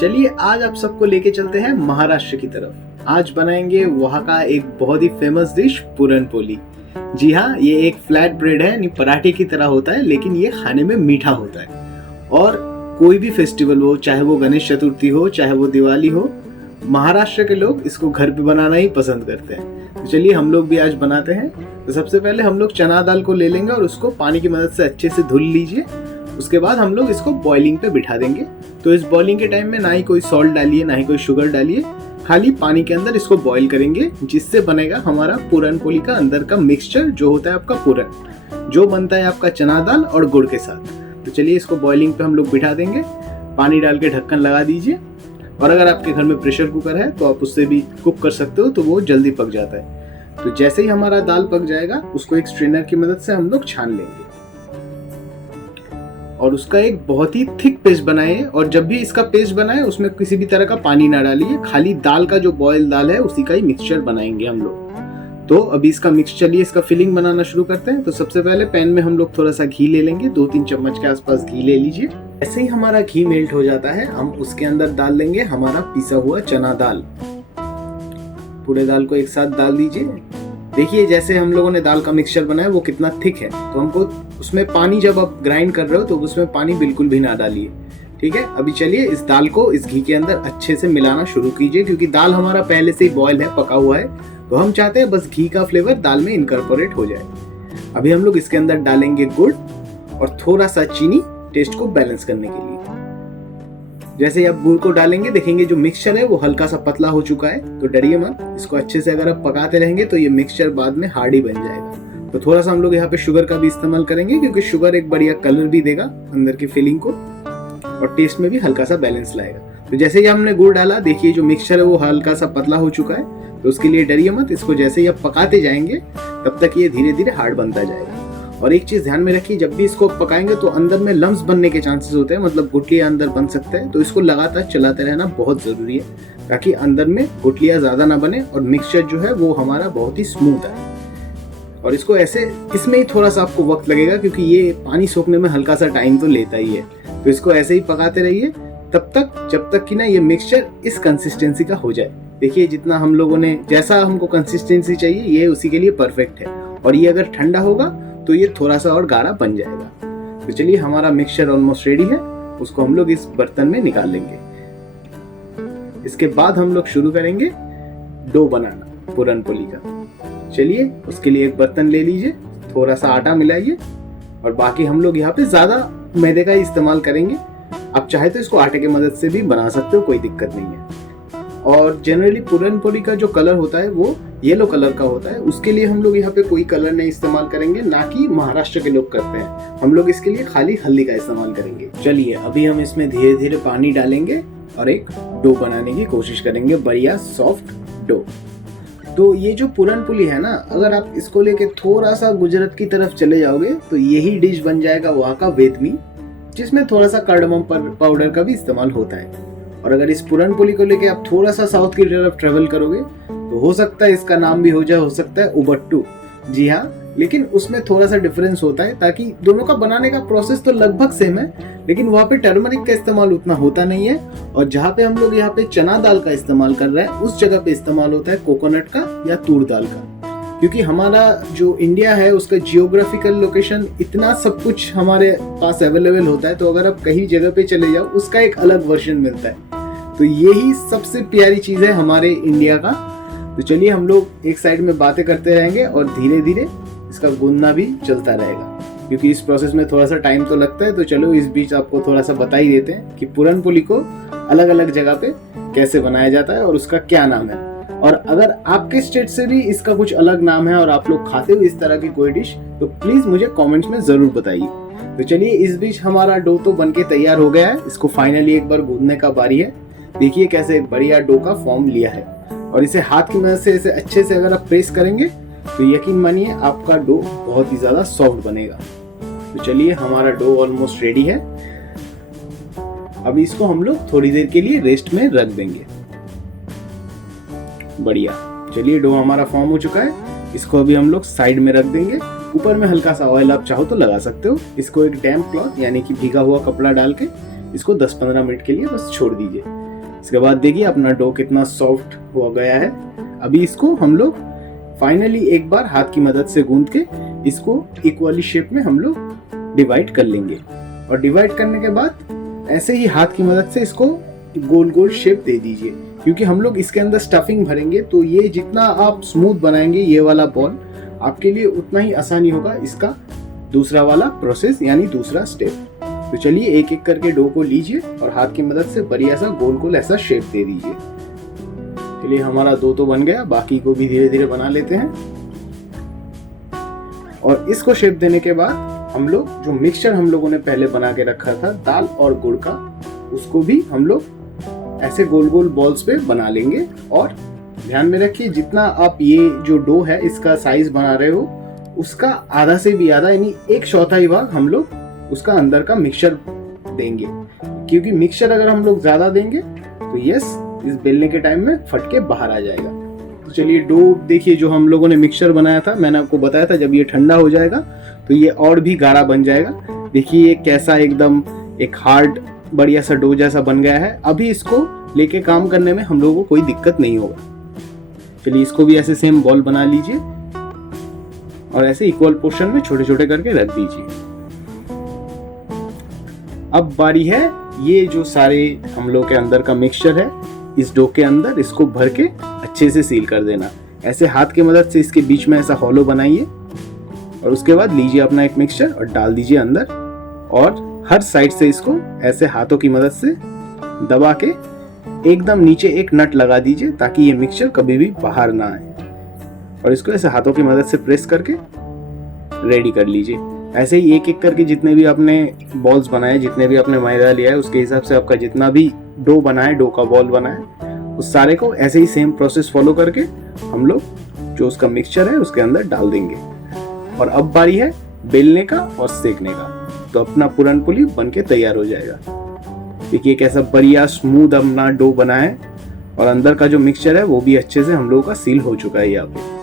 चलिए आज आप सबको लेके चलते हैं महाराष्ट्र की तरफ। आज बनाएंगे वहाँ का एक बहुत ही फेमस डिश पुरन पोली। जी हाँ, ये एक फ्लैट ब्रेड है, नहीं पराठे की तरह होता है, लेकिन ये खाने में मीठा होता है। और कोई भी फेस्टिवल हो, चाहे वो गणेश चतुर्थी हो, चाहे वो दिवाली हो, महाराष्ट्र के लोग इसको घर पे बनाना ही पसंद करते हैं। तो चलिए हम लोग भी आज बनाते हैं। तो सबसे पहले हम लोग चना दाल को ले लेंगे और उसको पानी की मदद से अच्छे से धुल लीजिए। उसके बाद हम लोग इसको बॉइलिंग पे बिठा देंगे। तो इस बॉइलिंग के टाइम में ना ही कोई सॉल्ट डालिए, ना ही कोई शुगर डालिए, खाली पानी के अंदर इसको बॉईल करेंगे, जिससे बनेगा हमारा पुरन पोली का अंदर का मिक्सचर, जो होता है आपका पुरन, जो बनता है आपका चना दाल और गुड़ के साथ। तो चलिए इसको बॉइलिंग पे हम लोग बिठा देंगे। पानी डाल के ढक्कन लगा दीजिए। और अगर आपके घर में प्रेशर कुकर है तो आप उससे भी कुक कर सकते हो, तो वो जल्दी पक जाता है। तो जैसे ही हमारा दाल पक जाएगा, उसको एक स्ट्रेनर की मदद से हम लोग छान लेंगे और उसका एक बहुत ही थिक पेस्ट बनाए। और जब भी इसका पेस्ट बनाए, उसमें किसी भी तरह का पानी ना डालिए, खाली दाल का जो बॉयल दाल है उसी का ही मिक्सचर बनाएंगे हम लोग। तो अभी इसका मिक्स, चलिए इसका फिलिंग बनाना शुरू करते हैं। तो सबसे पहले पैन में हम लोग थोड़ा सा घी ले लेंगे, 2-3 चम्मच के आसपास घी ले लीजिए। ऐसे ही हमारा घी मेल्ट हो जाता है, हम उसके अंदर डाल देंगे हमारा पिसा हुआ चना दाल। पूरे दाल को एक साथ डाल दीजिए। देखिए जैसे हम लोगों ने दाल का मिक्सचर बनाया वो कितना थिक है। तो हमको उसमें पानी, जब आप ग्राइंड कर रहे हो तो उसमें पानी बिल्कुल भी ना डालिए, ठीक है। अभी चलिए इस दाल को इस घी के अंदर अच्छे से मिलाना शुरू कीजिए, क्योंकि दाल हमारा पहले से ही बॉयल है, पका हुआ है। तो हम चाहते हैं बस घी का फ्लेवर दाल में इनकॉर्पोरेट हो जाए। अभी हम लोग इसके अंदर डालेंगे गुड़ और थोड़ा सा चीनी, टेस्ट को बैलेंस करने के लिए। जैसे ही आप गुड़ को डालेंगे, देखेंगे जो मिक्सचर है वो हल्का सा पतला हो चुका है। तो डरिए मत, इसको अच्छे से अगर आप पकाते रहेंगे तो ये मिक्सचर बाद में हार्ड ही बन जाएगा। तो थोड़ा सा हम लोग यहाँ पे शुगर का भी इस्तेमाल करेंगे, क्योंकि शुगर एक बढ़िया कलर भी देगा अंदर की फीलिंग को और टेस्ट में भी हल्का सा बैलेंस लाएगा। तो जैसे ही हमने गुड़ डाला, देखिए जो मिक्सचर है वो हल्का सा पतला हो चुका है। तो उसके लिए डरिए मत, इसको जैसे ही आप पकाते जाएंगे तब तक ये धीरे धीरे हार्ड बनता जाएगा। और एक चीज ध्यान में रखिए, जब भी इसको पकाएंगे तो अंदर में लम्स बनने के चांसेस होते हैं, मतलब गुठलियां अंदर बन सकते हैं। तो इसको लगातार चलाते रहना बहुत जरूरी है, ताकि अंदर में गुठलियां ज्यादा ना बने और मिक्सचर जो है वो हमारा बहुत ही स्मूथ आए। और इसको ऐसे, इसमें ही थोड़ा सा आपको वक्त लगेगा, क्योंकि ये पानी सोखने में हल्का सा टाइम तो लेता ही है। तो इसको ऐसे ही पकाते रहिए तब तक, जब तक कि ना ये मिक्सचर इस कंसिस्टेंसी का हो जाए। देखिए जितना हम लोगों ने, जैसा हमको कंसिस्टेंसी चाहिए, ये उसी के लिए परफेक्ट है। और ये अगर ठंडा होगा तो ये थोड़ा सा और गाढ़ा बन जाएगा। तो चलिए हमारा मिक्सचर ऑलमोस्ट रेडी है, उसको हम लोग इस बर्तन में निकाल लेंगे। इसके बाद हम लोग शुरू करेंगे डो बनाना पुरन पोली का। चलिए उसके लिए एक बर्तन ले लीजिए, थोड़ा सा आटा मिलाइए और बाकी हम लोग यहाँ पे ज्यादा मैदे का ही इस्तेमाल करेंगे। आप चाहे तो इसको आटे की मदद से भी बना सकते हो, कोई दिक्कत नहीं है। और जनरली पुरन पोली का जो कलर होता है वो येलो कलर का होता है। उसके लिए हम लोग यहाँ पे कोई कलर नहीं इस्तेमाल करेंगे, ना कि महाराष्ट्र के लोग करते हैं। हम लोग इसके लिए खाली हल्दी का इस्तेमाल करेंगे। चलिए अभी हम इसमें धीरे धीरे पानी डालेंगे और एक डो बनाने की कोशिश करेंगे, बढ़िया सॉफ्ट डो। तो ये जो पुरन पोली है ना, अगर आप इसको लेके थोड़ा सा गुजरात की तरफ चले जाओगे तो यही डिश बन जाएगा वहाँ का वेदमी, जिसमें थोड़ा सा कार्डमम पाउडर का भी इस्तेमाल होता है। और अगर इस पुरन पोली को लेके आप थोड़ा सा साउथ की तरफ ट्रेवल करोगे तो हो सकता है इसका नाम भी हो सकता है उबट्टू। जी हाँ, लेकिन उसमें थोड़ा सा डिफरेंस होता है, ताकि दोनों का बनाने का प्रोसेस तो लगभग सेम है, लेकिन वहाँ पे टर्मरिक का इस्तेमाल उतना होता नहीं है। और जहाँ पे हम लोग यहाँ पे चना दाल का इस्तेमाल कर रहे हैं, उस जगह पे इस्तेमाल होता है कोकोनट का या तूर दाल का। क्योंकि हमारा जो इंडिया है उसका जियोग्राफिकल लोकेशन, इतना सब कुछ हमारे पास अवेलेबल होता है। तो अगर आप कहीं जगह पे चले जाओ, उसका एक अलग वर्जन मिलता है। तो यही सबसे प्यारी चीज है हमारे इंडिया का। तो चलिए हम लोग एक साइड में बातें करते रहेंगे और धीरे धीरे इसका गूंदना भी चलता रहेगा, क्योंकि इस प्रोसेस में थोड़ा सा टाइम तो लगता है। तो चलो इस बीच आपको थोड़ा सा बता ही देते हैं कि पुरन पोली को अलग अलग जगह पे कैसे बनाया जाता है और उसका क्या नाम है। और अगर आपके स्टेट से भी इसका कुछ अलग नाम है और आप लोग खाते हो इस तरह की कोई डिश, तो प्लीज मुझे कमेंट्स में जरूर बताइए। तो चलिए इस बीच हमारा डो तो बनके तैयार हो गया है, इसको फाइनली एक बार गूंदने का बारी है। देखिए कैसे बढ़िया डो का फॉर्म लिया है। और इसे हाथ की मदद से ऐसे अच्छे से अगर आप प्रेस करेंगे तो यकीन मानिए आपका डो बहुत ही ज्यादा सॉफ्ट बनेगा। तो चलिए हमारा डो ऑलमोस्ट रेडी है। अभी इसको हम लोग थोड़ी देर के लिए रेस्ट में रख देंगे। बढ़िया, चलिए डो हमारा फॉर्म हो चुका है। इसको अभी हम लोग साइड में रख देंगे। ऊपर में हल्का सा ऑयल आप चाहो तो लगा सकते हो। इसको एक डैम्प क्लॉथ यानी कि भीगा हुआ कपड़ा डाल के इसको 10-15 मिनट के लिए बस छोड़ दीजिए। इसके बाद देखिए अपना डो कितना सॉफ्ट हो गया है। अभी इसको हम लोग फाइनली एक बार हाथ की मदद से गूंद के इसको इक्वली शेप में हम लोग डिवाइड कर लेंगे। और डिवाइड करने के बाद ऐसे ही हाथ की मदद से इसको गोल गोल शेप दे दीजिए, क्योंकि हम लोग इसके अंदर स्टफिंग भरेंगे। तो ये जितना आप स्मूथ बनाएंगे ये वाला बॉल, आपके लिए उतना ही आसानी होगा इसका दूसरा वाला प्रोसेस यानी दूसरा स्टेप। तो चलिए एक एक करके डो को लीजिए और हाथ की मदद से बढ़िया सा गोल गोल ऐसा शेप दे दीजिए। चलिए हमारा दो तो बन गया, बाकी को भी धीरे धीरे बना लेते हैं। और इसको शेप देने के बाद हम लोग जो मिक्सचर हम लोगों ने पहले बना के रखा था दाल और गुड़ का, उसको भी हम लोग ऐसे गोल गोल बॉल्स पे बना लेंगे। और ध्यान में रखिए जितना आप ये जो डो है इसका साइज बना रहे हो उसका आधा से भी आधा यानी 1/4 भाग हम लोग उसका अंदर का मिक्सचर देंगे, क्योंकि मिक्सचर अगर हम लोग ज्यादा देंगे तो यस इस बेलने के टाइम में फट के बाहर आ जाएगा। तो चलिए डो देखिए जो हम लोगों ने मिक्सचर बनाया था, मैंने आपको बताया था जब ये ठंडा हो जाएगा तो ये और भी गाढ़ा बन जाएगा। देखिए ये कैसा एकदम एक हार्ड बढ़िया सा डो जैसा बन गया है। अभी इसको लेके काम करने में हम लोगों को कोई दिक्कत नहीं होगा। चलिए इसको भी ऐसे सेम बॉल बना लीजिए और ऐसे इक्वल पोर्शन में छोटे छोटे करके रख दीजिए। अब बारी है ये जो सारे हम लोग के अंदर का मिक्सचर है इस डो के अंदर इसको भर के अच्छे से सील कर देना। ऐसे हाथ की मदद से इसके बीच में ऐसा हॉलो बनाइए और उसके बाद लीजिए अपना एक मिक्सचर और डाल दीजिए अंदर और हर साइड से इसको ऐसे हाथों की मदद से दबा के एकदम नीचे एक नट लगा दीजिए ताकि ये मिक्सचर कभी भी बाहर ना आए। और इसको ऐसे हाथों की मदद से प्रेस करके रेडी कर लीजिए। ऐसे ही एक एक करके जितने भी आपने बॉल्स बनाए, जितने भी आपने मैदा लिया है उसके हिसाब से आपका जितना भी डो बना है, डो का बॉल बना है, उस सारे को ऐसे ही सेम प्रोसेस फॉलो करके हम लोग जो उसका मिक्सचर है उसके अंदर डाल देंगे। और अब बारी है बेलने का और सेकने का। तो अपना पूरन पुली बन के तैयार हो जाएगा। देखिए कैसा बढ़िया स्मूथ अपना डो बना है और अंदर का जो मिक्सचर है वो भी अच्छे से हम लोगों का सील हो चुका है यहाँ पे।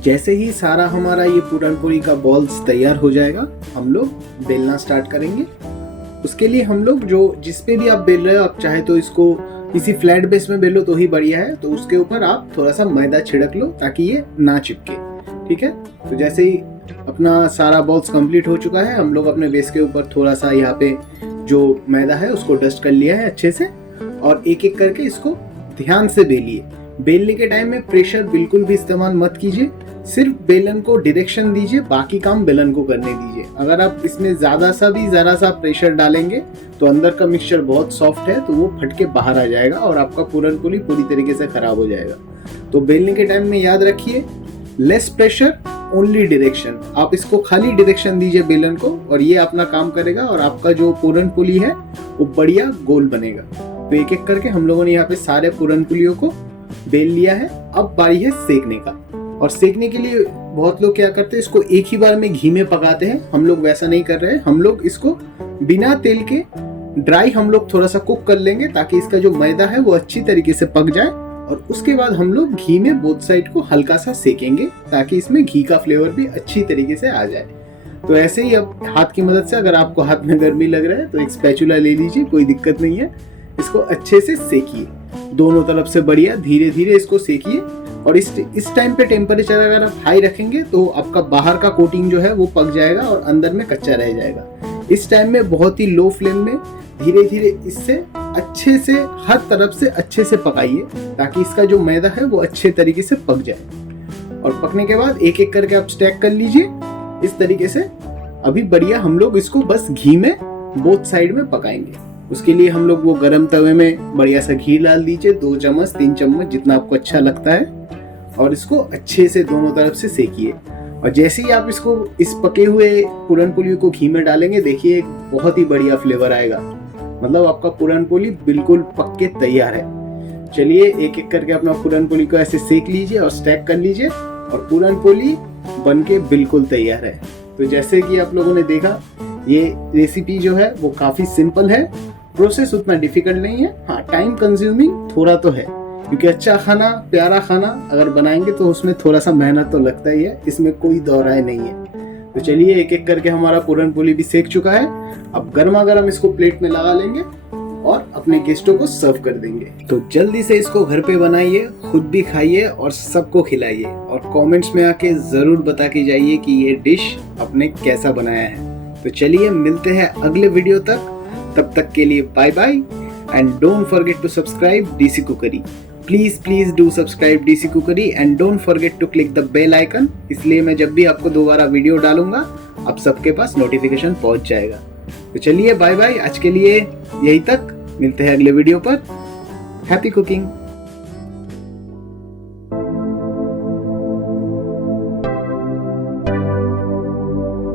जैसे ही सारा हमारा ये पूरन पुली का बॉल्स तैयार हो जाएगा हम लोग बेलना स्टार्ट करेंगे। उसके लिए हम लोग जो जिस पे भी आप बेल रहे हो, आप चाहे तो इसको किसी फ्लैट बेस में बेलो तो ही बढ़िया है, तो उसके ऊपर आप थोड़ा सा मैदा छिड़क लो ताकि ये ना चिपके। ठीक है, तो जैसे ही अपना सारा बॉल्स कंप्लीट हो चुका है हम लोग अपने बेस के ऊपर थोड़ा सा यहाँ पे जो मैदा है उसको डस्ट कर लिया है अच्छे से। और एक एक करके इसको ध्यान से बेलिए। बेलने के टाइम में प्रेशर बिल्कुल भी इस्तेमाल मत कीजिए, सिर्फ बेलन को डायरेक्शन दीजिए, बाकी काम बेलन को करने दीजिए। अगर आप इसमें जरा सा प्रेशर डालेंगे तो अंदर का मिक्सचर बहुत सॉफ्ट है तो वो फट के बाहर आ जाएगा और आपका पूरन पुली पूरी तरीके से खराब हो जाएगा। तो बेलने के टाइम में याद रखिए लेस प्रेशर ओनली डायरेक्शन। आप इसको खाली डायरेक्शन दीजिए बेलन को और ये अपना काम करेगा और आपका जो पूरन पुली है वो बढ़िया गोल बनेगा। तो एक एक करके हम लोगों ने यहाँ पे सारे पूरन पुलियों को बेल लिया है। अब बारी है सेकने का। और सेकने के लिए बहुत लोग क्या करते हैं, इसको एक ही बार में घी में पकाते हैं। हम लोग वैसा नहीं कर रहे हैं, हम लोग इसको बिना तेल के ड्राई हम लोग थोड़ा सा कुक कर लेंगे ताकि इसका जो मैदा है वो अच्छी तरीके से पक जाए। और उसके बाद हम लोग घी में बोथ साइड को हल्का सा सेकेंगे ताकि इसमें घी का फ्लेवर भी अच्छी तरीके से आ जाए। तो ऐसे ही अब हाथ की मदद से, अगर आपको हाथ में गर्मी लग रहा है तो एक स्पैचुला ले लीजिए, कोई दिक्कत नहीं है। इसको अच्छे से सेकिए, दोनों तरफ से बढ़िया धीरे धीरे इसको सेकिए। और इस टाइम पे टेम्परेचर अगर आप हाई रखेंगे तो आपका बाहर का कोटिंग जो है वो पक जाएगा और अंदर में कच्चा रह जाएगा। इस टाइम में बहुत ही लो फ्लेम में धीरे धीरे इससे अच्छे से हर तरफ से अच्छे से पकाइए ताकि इसका जो मैदा है वो अच्छे तरीके से पक जाए। और पकने के बाद एक एक करके आप स्टैक कर लीजिए इस तरीके से। अभी बढ़िया हम लोग इसको बस घी में बोथ साइड में पकाएंगे। उसके लिए हम लोग वो गरम तवे में बढ़िया सा घी डाल दीजिए, 2 चम्मच 3 चम्मच जितना आपको अच्छा लगता है, और इसको अच्छे से दोनों तरफ से सेकिए। और जैसे ही आप इसको इस पके हुए पूरन पुली को घी में डालेंगे, देखिए एक बहुत ही बढ़िया फ्लेवर आएगा। मतलब आपका पूरन पुली बिल्कुल पक के तैयार है। चलिए एक एक करके अपना पूरन पुली को ऐसे सेक लीजिए और स्टैक कर लीजिए और पूरन पुली बन के बिल्कुल तैयार है। तो जैसे कि आप लोगों ने देखा, ये रेसिपी जो है वो काफी सिंपल है, प्रोसेस उतना डिफिकल्ट नहीं है। हाँ, टाइम कंज्यूमिंग थोड़ा तो है, क्योंकि अच्छा खाना, प्यारा खाना अगर बनाएंगे तो उसमें थोड़ा सा मेहनत तो लगता ही है, इसमें कोई दो राय नहीं है। तो चलिए एक एक करके हमारा पूरन पुली भी सेक चुका है। अब गर्मा गर्म इसको प्लेट में लगा लेंगे और अपने गेस्टों को सर्व कर देंगे। तो जल्दी से इसको घर पे बनाइए, खुद भी खाइए और सबको खिलाइए, और कमेंट्स में आके जरूर बता के जाइए कि ये डिश आपने कैसा बनाया है। तो चलिए मिलते हैं अगले वीडियो तक, तब तक के लिए bye bye and don't forget to subscribe DC Cookery. Please do subscribe DC Cookery and don't forget to click the bell icon, इसलिए मैं जब भी आपको दोबारा वीडियो डालूंगा आप सबके पास नोटिफिकेशन पहुंच जाएगा। तो चलिए बाय बाय, आज के लिए यही तक, मिलते हैं अगले वीडियो पर। Happy cooking.